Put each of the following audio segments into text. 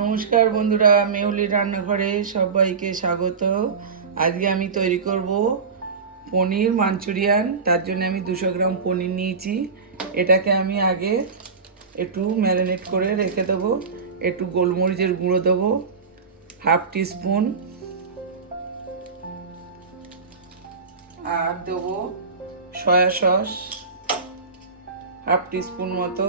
নমস্কার বন্ধুরা, মেহুলি রান্নাঘরে সবাইকে স্বাগত। আজকে আমি তৈরি করব পনির মাঞ্চুরিয়ান। তার জন্য আমি 200 গ্রাম পনির নিয়েছি। এটাকে আমি আগে একটু ম্যারিনেট করে রেখে দেবো। একটু গোলমরিচের গুঁড়ো দেবো, হাফ টিস্পুন, আর দেবো সয়া সস হাফ টিস্পুন মতো,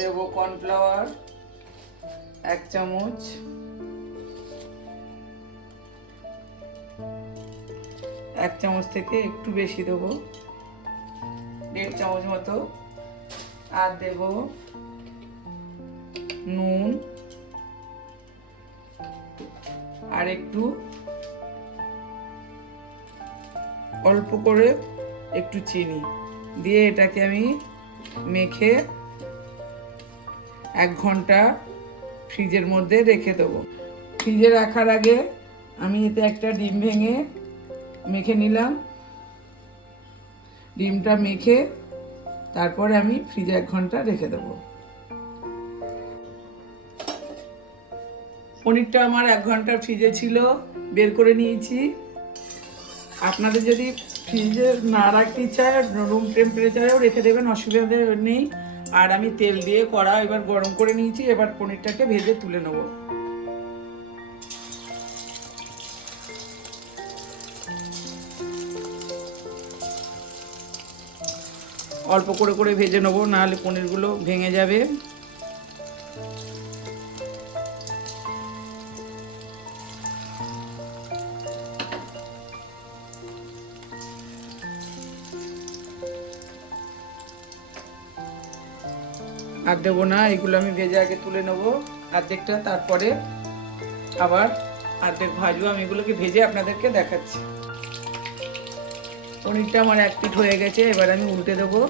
দেবো কর্নফ্লাওয়ার 1 চামচ, এক চামচ থেকে একটু বেশি দেবো, 1.5 চামচ মতো, আর দেব নুন আর একটু অল্প করে একটু চিনি দিয়ে এটাকে আমি মেখে 1 ঘন্টা ফ্রিজের মধ্যে রেখে দেবো। ফ্রিজে রাখার আগে আমি এতে একটা ডিম ভেঙে মেখে নিলাম। ডিমটা মেখে তারপরে আমি ফ্রিজে 1 ঘন্টা রেখে দেবো। পনিরটা আমার 1 ঘন্টা ফ্রিজে ছিল, বের করে নিয়েছি। আপনাদের যদি ফ্রিজে না রাখতে চায় রুম টেম্পারেচারেও রেখে দেবেন, অসুবিধা নেই। আর আমি তেল দিয়ে কড়া এবার গরম করে নিয়েছি। এবার পনিরটাকে ভেজে তুলে নেব। অল্প করে করে ভেজে নেবো, নাহলে পনিরগুলো ভেঙে যাবে। আর দেবো না, এগুলো আমি ভেজে আগে তুলে নেবো অর্ধেকটা, তারপরে আবার অর্ধেক ভাজবো। আমি এগুলোকে ভেজে আপনাদেরকে দেখাচ্ছি। পনিরটা আমার 1 পিঠ হয়ে গেছে, এবার আমি উল্টে দেবো।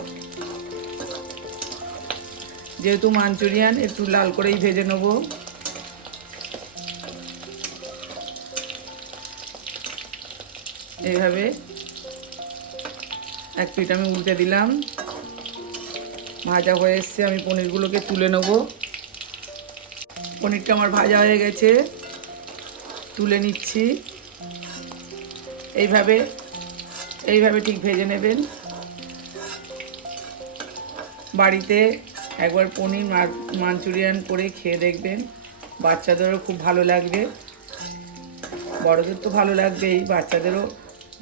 যেহেতু মাঞ্চুরিয়ান একটু লাল করেই ভেজে নেবো। এইভাবে 1 পিঠ আমি উল্টে দিলাম। ভাজা হয়ে এসছে, আমি পনিরগুলোকে তুলে নেব। পনিরটা আমার ভাজা হয়ে গেছে, তুলে নিচ্ছি। এইভাবে ঠিক ভেজে নেবেন। বাড়িতে একবার পনির মাঞ্চুরিয়ান করে খেয়ে দেখবেন, বাচ্চাদেরও খুব ভালো লাগবে, বড়দের তো ভালো লাগবেই, বাচ্চাদেরও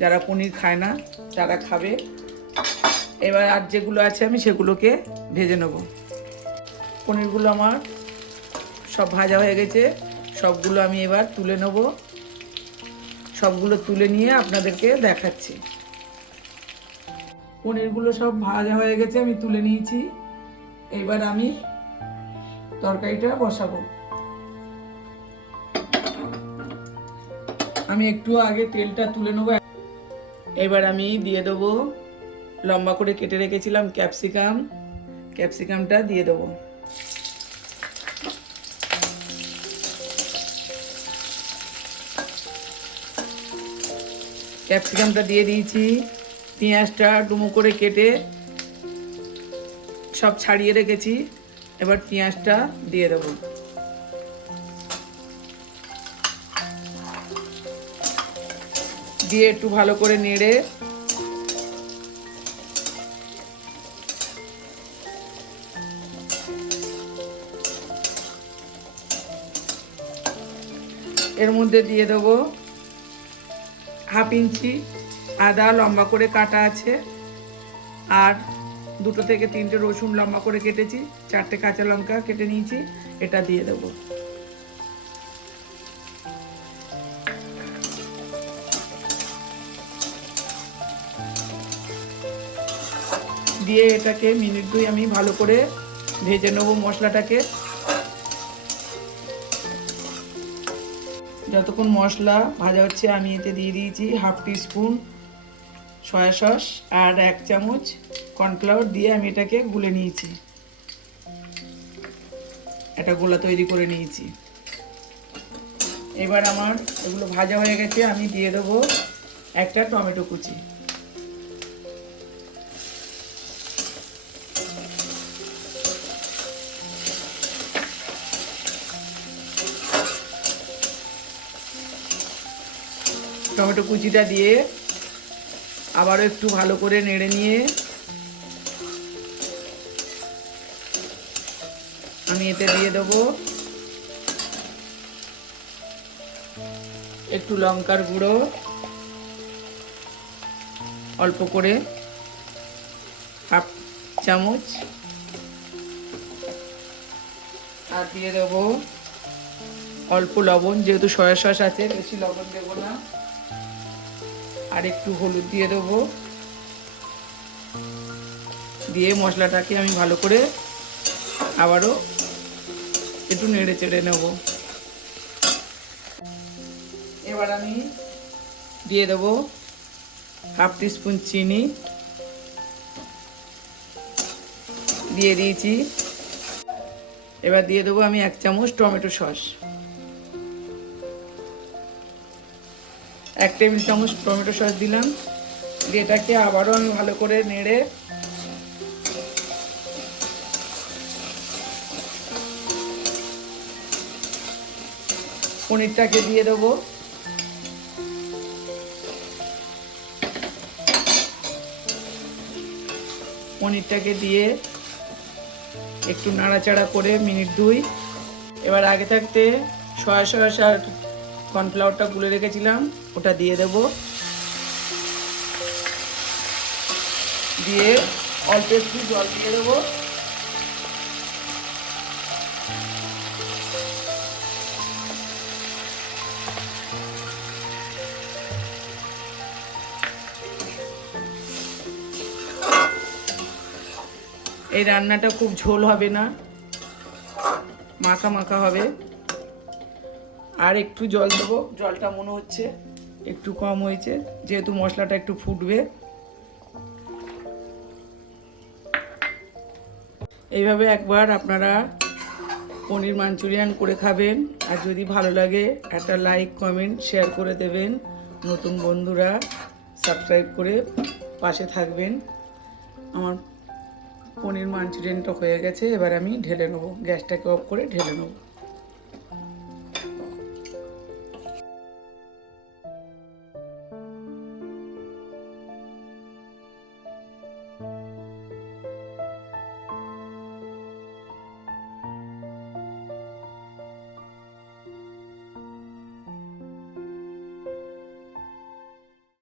যারা পনির খায় না তারা খাবে। এবার আর যেগুলো আছে আমি সেগুলোকে ভেজে নেব। পনিরগুলো আমার সব ভাজা হয়ে গেছে, সবগুলো আমি এবার তুলে নেব। সবগুলো তুলে নিয়ে আপনাদেরকে দেখাচ্ছি। পনিরগুলো সব ভাজা হয়ে গেছে, আমি তুলে নিয়েছি। এবার আমি তরকারিটা বসাবো। আমি একটু আগে তেলটা তুলে নেব। এবার আমি দিয়ে দেবো লম্বা করে কেটে রেখেছিলাম ক্যাপসিকামটা দিয়ে দেবো। ক্যাপসিকামটা দিয়ে দিয়েছি। পেঁয়াজটা ডুমো করে কেটে সব ছাড়িয়ে রেখেছি। এবার পেঁয়াজটা দিয়ে দেবো। দিয়ে একটু ভালো করে নেড়ে এর মধ্যে দিয়ে দেবো হাফ ইঞ্চি আদা লম্বা করে কাটা আছে, আর 2 থেকে 3টে রসুন লম্বা করে কেটেছি, 4টে কাঁচা লঙ্কা কেটে নিয়েছি। এটা দিয়ে দেবো। দিয়ে এটাকে মিনিট 2 আমি ভালো করে ভেজে নেবো মশলাটাকে। যতক্ষণ মশলা ভাজা হচ্ছে আমি এতে দিয়ে দিয়েছি হাফ টিস্পুন সয়া সস আর 1 চামচ কর্নফ্লাওয়ার দিয়ে আমি এটাকে গুলে নিয়েছি। একটা গোলা তৈরি করে নিয়েছি। এবার আমার এগুলো ভাজা হয়ে গেছে, আমি দিয়ে দেবো একটা টমেটো কুচি। টমেটো কুচিটা দিয়ে আবারও একটু ভালো করে নেড়ে নিয়ে আমি এতে দিয়ে দেবো একটু লঙ্কার গুঁড়ো, অল্প করে হাফ চামচ, আর দিয়ে দেবো অল্প লবণ, যেহেতু সয়া সস আছে বেশি লবণ দেবো না। আর একটু হলুদ দিয়ে দেবো, দিয়ে মশলাটাকে আমি ভালো করে আবারও একটু নেড়ে চেড়ে নেব। এবার আমি দিয়ে দেবো হাফ টিস্পুন চিনি, দিয়ে দিয়েছি। এবার দিয়ে দেবো আমি 1 চামচ টমেটো সস, 1 টেবিল চামচ টমেটো সস দিলাম। দিয়ে এটাকে আবারও আমি ভালো করে নেড়ে পনিরটাকে দিয়ে দেবো। পনিরটাকে দিয়ে একটু নাড়াচাড়া করে মিনিট 2। এবার আগে থাকতে সয়া সস আর কর্নফ্লাওয়ারটা গুলে রেখেছিলাম, ওটা দিয়ে দেব। দিয়ে অল্প একটু জল দিয়ে দেবো। এই রান্নাটা খুব ঝোল হবে না, মাখা মাখা হবে। আর একটু জল দেবো, জলটা মনে হচ্ছে একটু কম হয়েছে, যেহেতু মশলাটা একটু ফুটবে। এইভাবে একবার আপনারা পনির মাঞ্চুরিয়ান করে খাবেন, আর যদি ভালো লাগে একটা লাইক কমেন্ট শেয়ার করে দেবেন। নতুন বন্ধুরা সাবস্ক্রাইব করে পাশে থাকবেন। আমার পনির মাঞ্চুরিয়ানটা হয়ে গেছে, এবার আমি ঢেলে নেবো, গ্যাসটাকে অফ করে ঢেলে নেবো।